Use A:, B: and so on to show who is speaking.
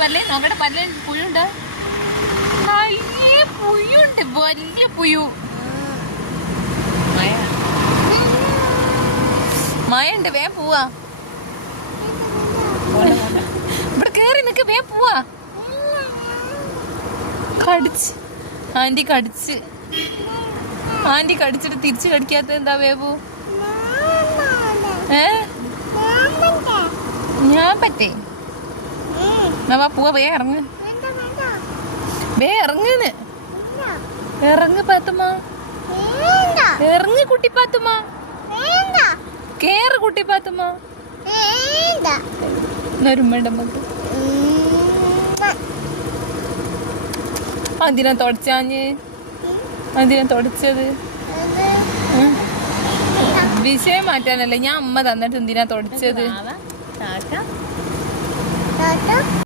A: നോക്കട്ടെ പല്ലിൽ പുഴുണ്ട്. അയ്യേ പുയുണ്ട് വലിയ പുയു മഴ. മഴയുണ്ട് വേഗം പോവാ. ഇവിടെ കേറി നിക്ക് വേ പോവാ. കടിച്ച്. ആന്റി കടിച്ച്. ആന്റി കടിച്ചിട്ട് തിരിച്ചു കടിക്കാത്ത എന്താ വേവു ഏ? ഞാൻ പറ്റേ. എന്നാ പോവാ വേ ഇറങ്ങ്. വേ ഇറങ്ങുന്ന് ഇറങ്ങ് പാത്തുമ്മ. ഇറങ്ങ് കുട്ടി പാത്തുമ്മ. കേറ് കുട്ടി പാത്തുമ്മ. നരുമ്മയുടെ മുഖത്ത് അതിനാ തുടച്ചാഞ്ഞ് അതിനാ തുടച്ചത്. വിഷയം മാറ്റാനല്ലേ ഞാൻ അമ്മ തന്നിട്ട് എന്തിനാ തുടച്ചത്?